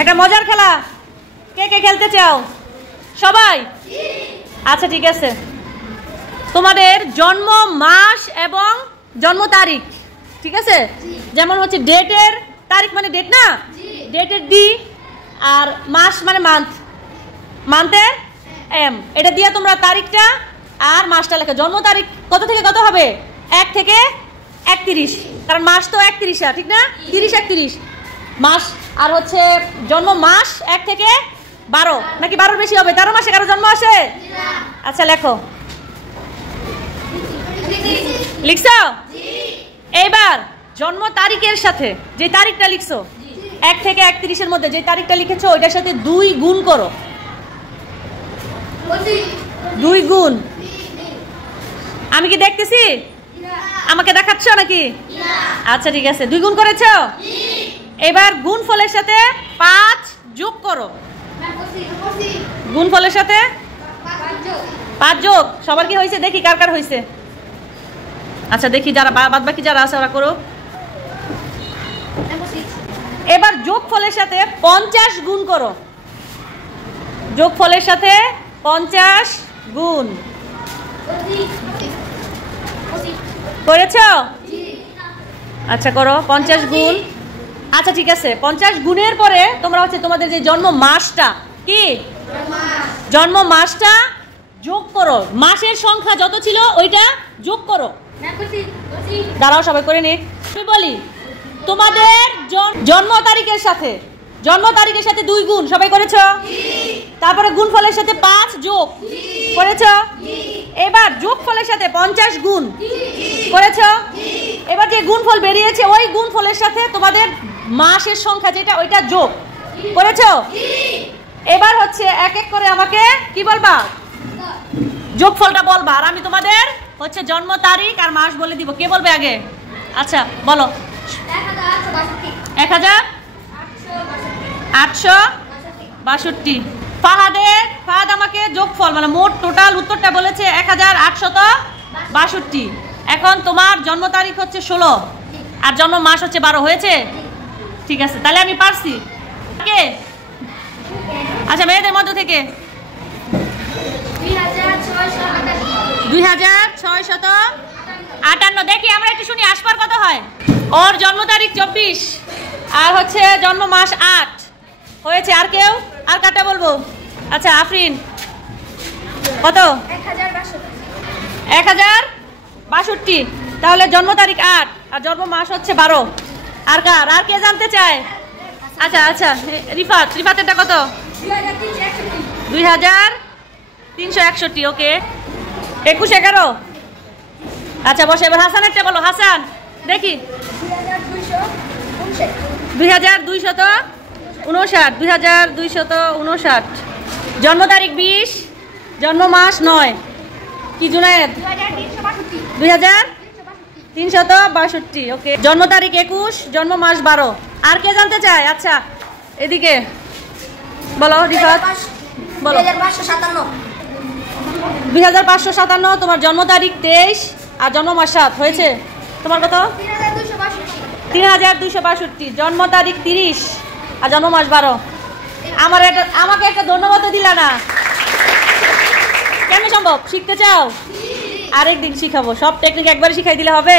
একটা মজার খেলা, কে কে খেলতে চাও? সবাই? আচ্ছা ঠিক আছে, তোমাদের জন্ম মাস এবং জন্ম তারিখ, ঠিক আছে? যেমন হচ্ছে ডেটের তারিখ মানে ডেট না, ডেটের ডি, আর মাস মানে মান্থ, মান্থের এম, এটা দিয়ে তোমরা তারিখটা আর মাসটা লেখো। জন্ম তারিখ কত থেকে কত হবে? 1 থেকে 31, কারণ মাস তো 31, ঠিক না? 30-31 মাস। আর হচ্ছে জন্ম মাস 1 থেকে 12, নাকি 12 বেশি হবে? 13 মাসে কারো জন্ম আসে? আচ্ছা লেখো, লিখছো? এইবার জন্ম তারিখের সাথে যে তারিখটা লিখছো 1 থেকে 31-এর মধ্যে যে তারিখটা লিখেছো ওইটার সাথে 2 গুণ করো। 2 গুণ, আমি কি দেখতেছি? আমাকে দেখাচ্ছ নাকি? আচ্ছা ঠিক আছে, 2 গুণ করেছো। এবার গুণফলের সাথে 5 যোগ করো। গুণফলের সাথে 5 যোগ, সবার কি হয়েছে? দেখি কার কার হয়েছে। আচ্ছা দেখি যারা বাদ বাকি যারা আছে ওরা করো। এবার যোগফলের সাথে 50 গুণ করো। যোগফলের সাথে 50 গুণ করেছো? আচ্ছা করো 50 গুণ। আচ্ছা ঠিক আছে, 50 গুণের পরে তোমরা হচ্ছে তোমাদের যে জন্ম মাসটা, কি জন্ম মাসটা যোগ করো। মাসের সংখ্যা যত ছিল ওইটা যোগ করো। দাঁড়াও সবাই করে নিক। আমি বলি তোমাদের জন্ম তারিখের সাথে 2 গুণ, সবাই করেছো? তারপরে গুণফলের সাথে 5 যোগ করেছো? এবার যোগফলের সাথে 50 গুণ করেছো? এবার যে গুণফল বেরিয়েছে ওই গুণফলের সাথে তোমাদের মাসের সংখ্যা যেটা ওইটা যোগ করেছো? এবার হচ্ছে এক এক করে আমাকে কি বলবা? যোগফলটা বলবা, আর আমি তোমাদের হচ্ছে জন্ম তারিখ আর মাস বলে দিব। কে বলবে আগে? আচ্ছা বলো। 1862। ফাহাদ আমাকে যোগফল মানে মোট টোটাল উত্তরটা বলেছে 1862। এখন তোমার জন্ম তারিখ হচ্ছে 16 আর জন্ম মাস হচ্ছে 12, হয়েছে? ঠিক আছে, তাহলে আমি পারছি। কে? আচ্ছা মেয়েদের মধ্য থেকে 2658। দেখি আমরা একটু শুনি আসবার কত হয়। ওর জন্ম তারিখ 24 আর হচ্ছে জন্ম মাস 8, হয়েছে? আর কেউ? আর কাটা বলবো? আচ্ছা আফরিন কত? 1062। তাহলে জন্ম তারিখ 8 আর জন্ম মাস হচ্ছে 12। আর কার? আর কে জানতে চায়? আচ্ছা আচ্ছা রিফাতেরটা কত? 2361। ওকে 2111। আচ্ছা বসে, এবার হাসানেরটা বলো। হাসান দেখি। 2259। জন্ম তারিখ 20, জন্ম মাস 9। কি জুনায়েদ? 2362। ওকে জন্ম তারিখ 21, জন্ম মাস 12। আর কে জানতে চায়? আচ্ছা এদিকে বলো রিফাত, বলো। 2557। তোমার জন্ম তারিখ 23 আর জন্ম মাস 7, হয়েছে? তোমার কত? 3262। জন্ম তারিখ 30 আর জন্ম মাস 12। আমাকে একটা ধন্যবাদ দিলা না, কেন সম্ভব? শিখতে চাও? আরেকদিন শিখাবো, সব টেকনিক একবারে শিখাই দিলে হবে?